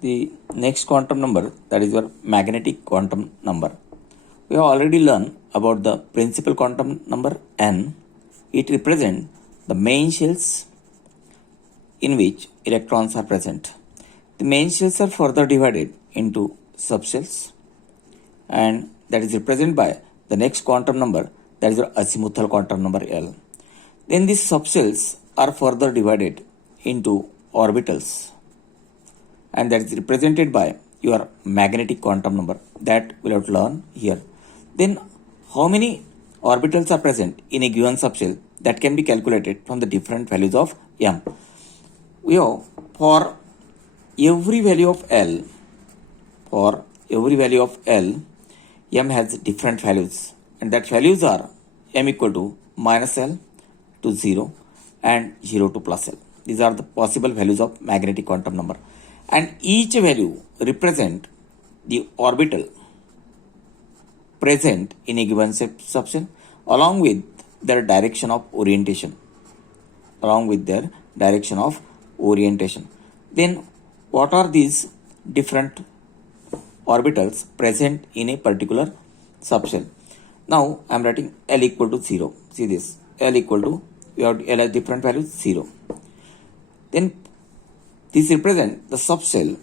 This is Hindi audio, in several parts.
the next quantum number, that is your magnetic quantum number. We have already learned about the principal quantum number n. It represents the main shells in which electrons are present. The main shells are further divided into subshells, and that is represented by the next quantum number, that is your azimuthal quantum number L. Then these subshells are further divided into orbitals, and that is represented by your magnetic quantum number that we'll have to learn here. Then how many orbitals are present in a given subshell, that can be calculated from the different values of m. We have for every value of L, m has different values, and that values are m equal to minus L to 0 and 0 to plus L. These are the possible values of magnetic quantum number, and each value represent the orbital present in a given subshell along with their direction of orientation. Then what are these different orbitals present in a particular subshell? Now I am writing L equal to 0. See this, L equal to, you have L has different values 0. Then this represents the subshell,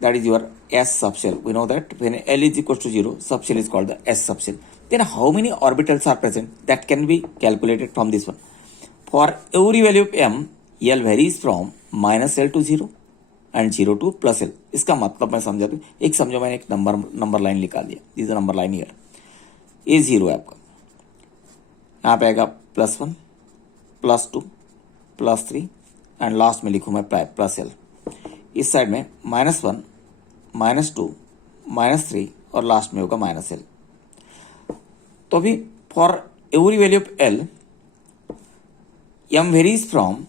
that is your S subshell. We know that when L is equal to 0, subshell is called the S subshell. Then how many orbitals are present, that can be calculated from this one. For every value of m, L varies from minus L to 0 and 0 to plus L. इसका मतलब मैं समझा दूँ, एक समझो मैंने एक नंबर लाइन निकाल दिया. दिस नंबर लाइन हियर, ये 0 है आपका, यहाँ पे आएगा +1, +2, +3 एंड लास्ट में लिखूँ मैं प्लस L. इस साइड में -1, -2, -3 और लास्ट में होगा -L. तो अभी for every value of L, m varies from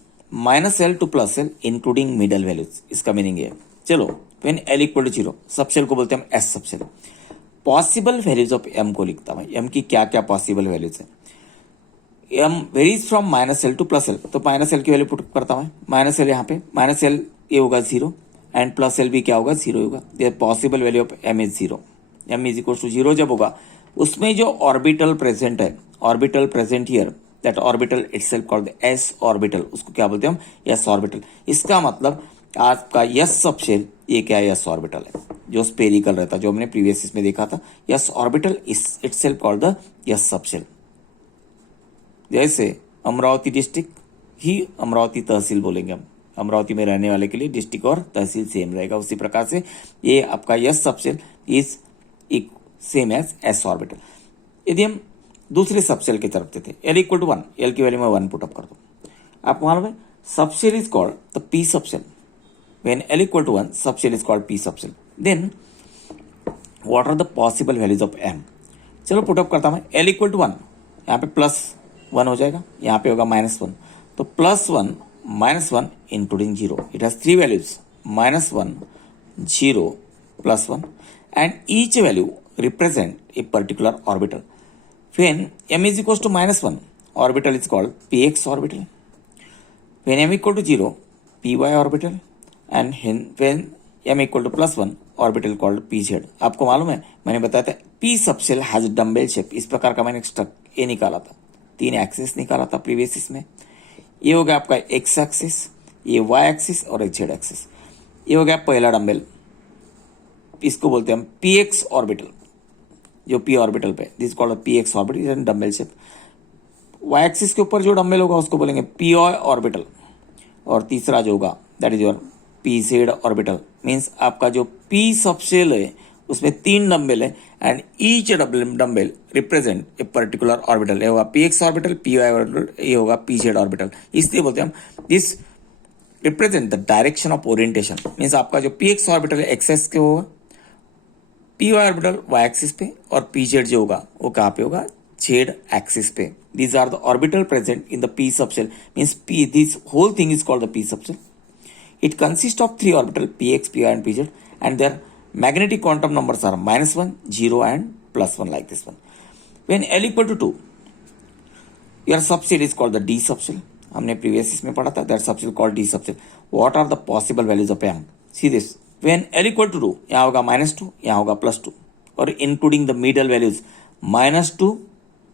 -L to +L including middle values. इसका मीनिंग है, चलो when L equal to 0, subshell को बोलते हैं हम S subshell. Possible values of m को लिखता हूं, m की क्या क्या पॉसिबल वैल्यूज है. m varies from -L to +L, तो -L की वैल्यू पुट करता हूं. -L यहाँ पे, -L ये होगा 0 एंड +L भी क्या होगा, 0 होगा. The possible value of m is 0. m is equal to 0 जब होगा, उसमें जो ऑर्बिटल प्रेजेंट है, orbital present here, that orbital itself called s orbital, उसको क्या बोलते हैं हम, s ऑर्बिटल. इसका मतलब आपका s सबशेल ये क्या है, s ऑर्बिटल है, जो स्पेरिकल रहता, जो हमने प्रीवियस इसमें देखा था. s orbital is itself called the s subshell. जैसे अमरावती डिस्ट्रिक्ट ही अमरावती तहसील बोलेंगे हम, अमरावती में रहने वाले के लिए डिस्ट्रिक्ट और तहसील सेम रहेगा. उसी प्रकार से ये आपका s subshell is same as s orbital. यदि हम दूसरे सबसेल की तरफ थे, L इक्वल टू 1, L की वैल्यू में 1 पुटअप कर दो. आपको मालूम है subshell is called the p subshell. When L equal to 1, subshell is called p subshell. Then what are the possible values of m? चलो पुटअप करता हूं. L इक्वल टू 1, यहाँ पे +1 हो जाएगा, यहाँ पे होगा -1. तो +1, -1 including 0. It has 3 values, -1, 0, +1, and each value represent a particular orbital. When m is equals to -1, orbital is called px orbital. When m equal to 0, py orbital, and when m equal to +1, orbital called pz. आपको मालूम है, मैंने बताया था p subshell has dumbbell shape. इस प्रकार का मैंने ये निकाला था, 3 एक्सिस निकाला था प्रीवियस इसमें. ये हो गया आपका x एक्सिस, ये y एक्सिस और एक z एक्सिस. ये हो गया पहला डम्बेल, इसको बोलते हैं हम px ऑर्बिटल, जो p ऑर्बिटल पे, this called px orbital, dumbbell shape. y axis के ऊपर जो डम्बेल होगा उसको बोलेंगे py ऑर्बिटल, और तीसरा जो होगा that is your pz orbital. Means आपका जो p सबसेल है उसमें 3 डम्बेल है, and each dumbbell represent a particular orbital. ये होगा px ऑर्बिटल, py ऑर्बिटल, ये होगा pz ऑर्बिटल. इसलिए बोलते हैं हम this represent the direction of orientation. Means आपका जो px ऑर्बिटल है एक्सेस के होगा, py ऑर्बिटल y एक्सिस पे, और pz जो होगा वो कहाँ पे होगा, z एक्सिस पे. These are the orbital present in the p subshell. Means p, this whole thing is called the p subshell. It consists of 3 orbital px, py and pz, and their magnetic quantum numbers are -1, 0 and +1, like this one. When L equal to 2, your subshell is called the d subshell. हमने प्रीवियस इसमें पढ़ा था, that subshell called d subshell. What are the possible values of m? See this, when L equal to 2 यहाँ होगा -2, यहाँ होगा +2, और इंक्लूडिंग द मिडल वैल्यूज -2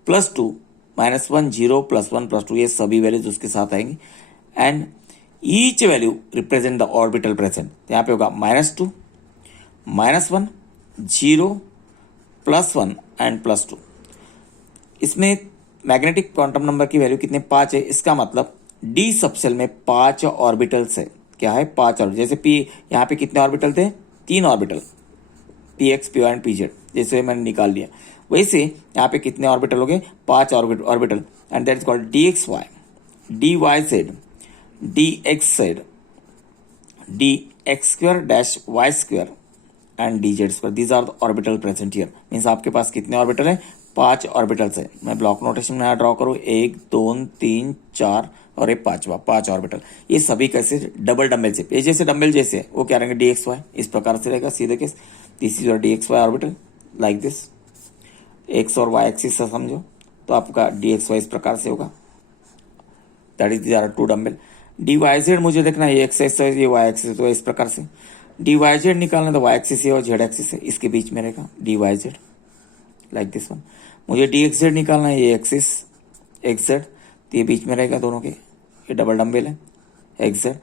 +2 -1 0 +1 +2, ये सभी वैल्यूज उसके साथ आएंगी and each value represent the orbital present. यहाँ पे होगा -2 -1 0 +1 एंड +2। इसमें मैग्नेटिक क्वांटम नंबर की वैल्यू कितने 5 है, इसका मतलब डी सबसेल में 5 ऑर्बिटल्स है। क्या है 5 ऑर्बिटल, जैसे पी यहाँ पे कितने ऑर्बिटल थे 3 orbital px py and pz, जैसे मैंने निकाल लिया वैसे यहाँ पे कितने ऑर्बिटल हो गए 5 orbital and that is called dxy dyz dxz dx² -y² and dz²। These are the orbital present here. Means आपके पास कितने ऑर्बिटल है 5 ऑर्बिटल्स है। मैं ब्लॉक नोटेशन में यहाँ ड्रॉ करूँ 1 2 3 4 और एक 5 ऑर्बिटल। ये सभी कैसे डबल डम्बल शेप, ये जैसे डम्बल जैसे वो क्या रहेंगे dxy, इस प्रकार से रहेगा सीधे case. This is your dxy orbital like this, x और y एक्सिस से समझो तो आपका dxy इस प्रकार से होगा, that is these are 2 dumbbell. dyz मुझे देखना है ये x एक्सिस है ये y एक्सिस है, तो इस प्रकार से dyz निकालना तो y एक्सिस है और z एक्सिस है, इसके बीच में रहेगा dyz लाइक दिस वन। मुझे dxz निकालना है ये एक्सिस xz, तो ये बीच में रहेगा दोनों के, ये डबल डम्बल है xz।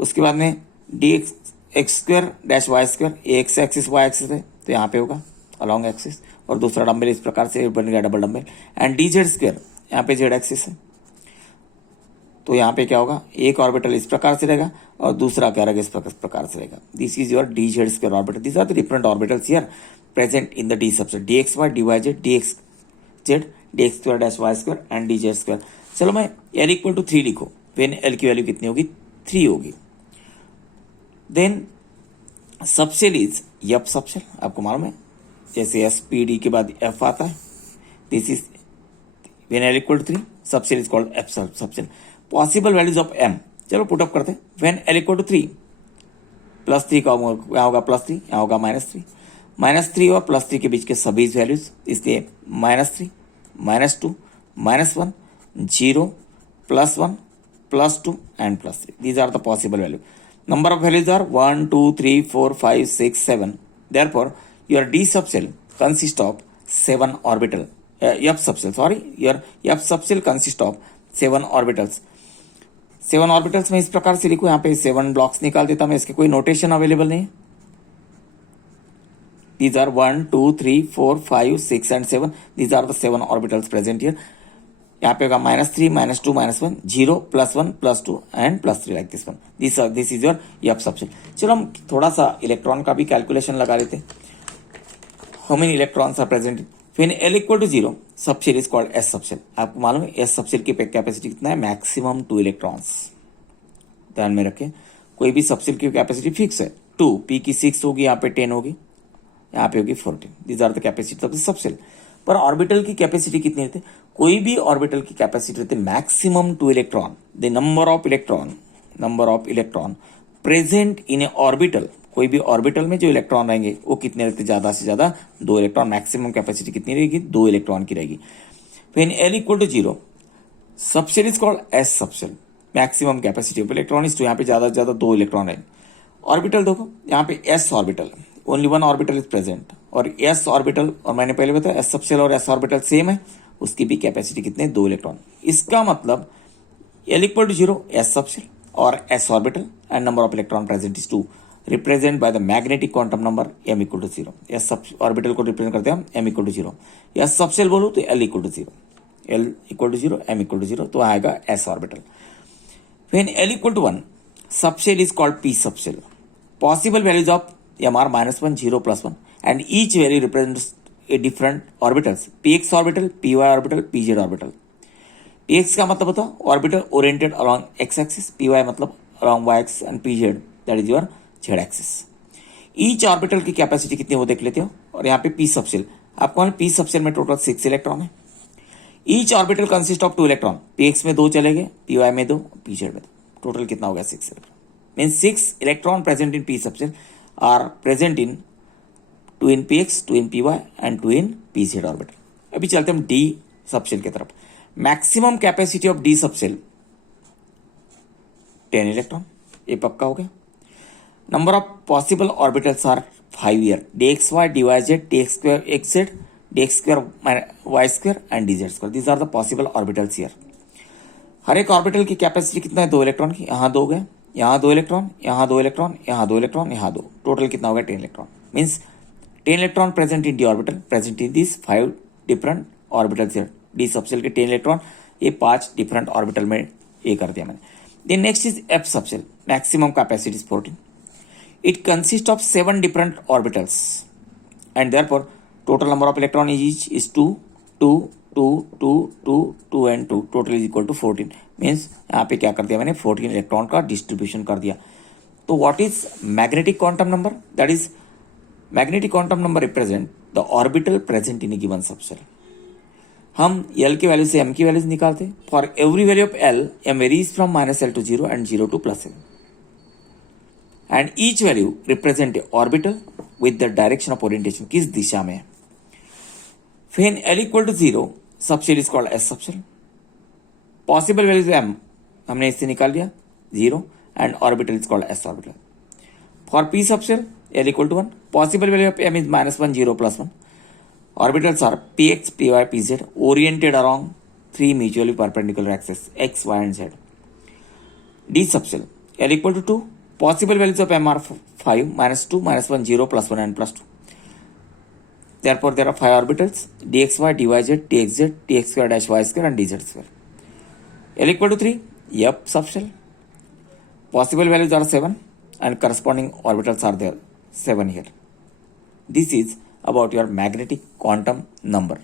उसके बाद में dx x² -y², ये x एक्सिस y एक्सिस है तो यहाँ पे होगा अलॉन्ग एक्सिस, और दूसरा डम्बल इस प्रकार से बनेगा डबल डम्बल एंड dz², यहाँ पे z एक्सिस है तो यहाँ पे क्या होगा एक ऑर्बिटल इस प्रकार से रहेगा और दूसरा क्या रहेगा इस प्रकार से रहेगा। This is your dz² orbital. This are the different orbitals here present in the d subset dxy dyz dxz dx² -y² and dz²। चलो मैं l इक्वल टू 3 लिखो, वेन l की वैल्यू कितनी होगी 3 होगी। Then subshell is p subshell, आपको मालूम है जैसे SPD के बाद f आता है, this is when l equal to 3 subshell is called f subshell. Possible values of m, चलो पुट अप करते हैं। वेन l इक्वल टू 3 +3 का यहाँ होगा +3, यहाँ होगा -3, -3 और +3 के बीच के सभी वैल्यूज, इसलिए -3 -2 -1 0 +1 +2 and +3। These are the possible value. Number of values are 1 2 3 4 5 6 7, therefore your d subcell consists of 7 orbital, f subcell sorry, your f subcell consists of 7 orbitals। 7 orbitals में इस प्रकार से लिखूं, यहाँ पे 7 ब्लॉक्स निकाल देता मैं, इसके कोई नोटेशन अवेलेबल नहीं है। These are 1 2 3 4 5 6 and 7, these are the 7 orbitals present here। यहाँ पे होगा -3 -2 -1 0 +1 +2 and +3 like this one. This is your f subshell. चलो हम थोड़ा सा इलेक्ट्रॉन का भी कैलकुलेशन लगा लेते हैं। How many electrons are present when l equal to 0, subshell is called s subshell. आपको मालूम है s सबसेल की कैपेसिटी कितना है, मैक्सिमम 2 इलेक्ट्रॉन्स। ध्यान में रखें कोई भी सबसेल की कैपेसिटी फिक्स है 2, p की 6 होगी, यहाँ पे 10 होगी, यहाँ पे होगी 14। These are the capacity of the subshell. पर ऑर्बिटल की कैपेसिटी कितनी रहती है, कोई भी ऑर्बिटल की कैपेसिटी रहती है maximum 2 electron. The number of electron present in A orbital, कोई भी ऑर्बिटल में जो इलेक्ट्रॉन रहेंगे वो कितने रहते हैं, ज्यादा से ज्यादा 2 इलेक्ट्रॉन। मैक्सिमम कैपेसिटी कितनी रहेगी 2 इलेक्ट्रॉन की रहेगी। When l equal to 0, subshell is called s subshell. Maximum capacity of electron is 2, यहाँ पे ज्यादा से ज्यादा 2 इलेक्ट्रॉन रहेंगे। ऑर्बिटल देखो यहाँ पे s orbital, only 1 orbital is present, और s ऑर्बिटल, और मैंने पहले बताया s सबसेल और s ऑर्बिटल सेम है, उसकी भी कैपेसिटी कितने 2 इलेक्ट्रॉन। इसका मतलब l equal to 0 s subshell और s orbital and number of electron present is 2, represent by the magnetic quantum number m equal to 0। s sub orbital को रिप्रेजेंट करते हैं हम m equal to 0। s subshell बोलो तो l equal to 0, l equal to 0 m equal to 0, तो आएगा s orbital. When l equal to 1, subshell is called p subshell. Possible values of m are -1 0 +1 and each value represents a different orbitals, px orbital, py orbital, pz orbital। px का मतलब होता है orbital oriented along x axis, py मतलब along y axis and pz that is your z axis। each orbital की कैपेसिटी कितनी वो देख लेते हो, और यहाँ पे p सबसेल, आपको p सबसेल में टोटल 6 इलेक्ट्रॉन है। each orbital consist of 2 electron, px में 2 चले गए, py में 2, pz में 2, टोटल कितना हो गया 6 electron. Means 6 electron present in p subshell are present in 2 in px, 2 in py and 2 in pz orbital। अभी चलते हम d सबसेल की तरफ। Maximum capacity of d subshell 10 electron, ये पक्का हो गया। Number of possible orbitals are 5 here. dxy, dyz, dx square xz, dx square y square and dz square. These are the possible orbitals here. हर एक ऑर्बिटल की कैपेसिटी कितना है? 2 इलेक्ट्रॉन की. यहाँ 2 गए, यहाँ 2 इलेक्ट्रॉन, यहाँ 2 इलेक्ट्रॉन, यहाँ 2 इलेक्ट्रॉन, यहाँ 2. टोटल कितना होगा? 10 electron. Means 10 electron present in D orbital, present in this 5 different orbitals here. D subshell के 10 इलेक्ट्रॉन ये 5 डिफरेंट ऑर्बिटल में ये कर दिया मैंने. Then next is f subshell. Maximum capacity is 14. It consists of 7 different orbitals and therefore total number of electron is 2, 2, 2, 2, 2, 2 and 2. Total is equal to 14. Means यहाँ पे क्या कर दिया मैंने? 14 इलेक्ट्रॉन का डिस्ट्रीब्यूशन कर दिया. तो what is magnetic quantum number? That is magnetic quantum number represent the orbital present in a given subshell. हम L की वैल्यू से M की वैल्यूज निकालते. For every value of L, M varies from -L to 0 and 0 to +L. And each value represent a orbital with the direction of orientation. किस दिशा में है? When L equal to 0, subshell is called S subshell. Possible values M हमने इससे निकाल लिया 0 and orbital is called S orbital. For P subshell, L equal to 1. Possible value of M is -1, 0, +1. Orbitals are Px, Py, Pz oriented along 3 mutually perpendicular axes X, Y and Z. D subshell, L equal to 2. Possible values of M are 5, -2, -1, 0, +1 and +2. Therefore, there are 5 orbitals dxy, dyz, dxz, dx square dash y square and dz square. L equal to 3, F subshell. Possible values are 7 and corresponding orbitals are there 7 here. This is about your magnetic quantum number.